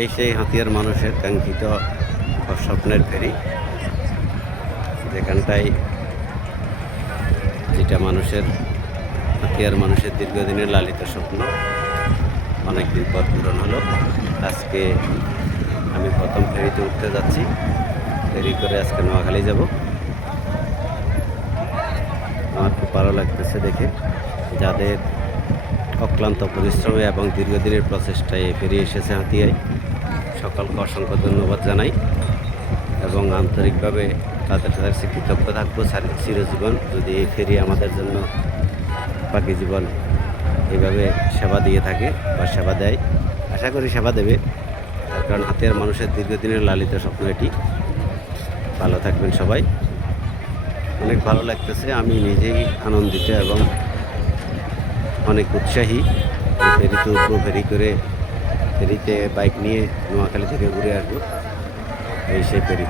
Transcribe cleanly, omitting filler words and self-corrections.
এই সেই হাতিয়ার মানুষের কাঙ্ক্ষিত স্বপ্নের ফেরি, যেখানটায় যেটা হাতিয়ার মানুষের দীর্ঘদিনের লালিত স্বপ্ন অনেকদিন পর পূরণ হলো। আজকে আমি প্রথম ফেরিতে উঠতে যাচ্ছি। ফেরি করে আজকে নোয়াখালী যাব। আমার খুব ভালো লাগতেছে দেখে। যাদের অক্লান্ত পরিশ্রমে এবং দীর্ঘদিনের প্রচেষ্টায় ফেরি এসেছে হাতিয়ায়, সকলকে অসংখ্য ধন্যবাদ জানাই এবং আন্তরিকভাবে তাদের কাছে কৃতজ্ঞ থাকবো চিরজীবন, যদি এই ফেরি আমাদের জন্য বাকি জীবন এইভাবে সেবা দিয়ে থাকে বা সেবা দেয়। আশা করি সেবা দেবে, তার কারণ হাতিয়ার মানুষের দীর্ঘদিনের লালিত স্বপ্ন এটি। ভালো থাকবেন সবাই। অনেক ভালো লাগতেছে, আমি নিজেই আনন্দিত এবং অনেক উৎসাহী। ফেরিতে উঠবো, ফেরিতে বাইক নিয়ে নোয়াখালী থেকে ঘুরে আসবো। এই সেই ফেরি।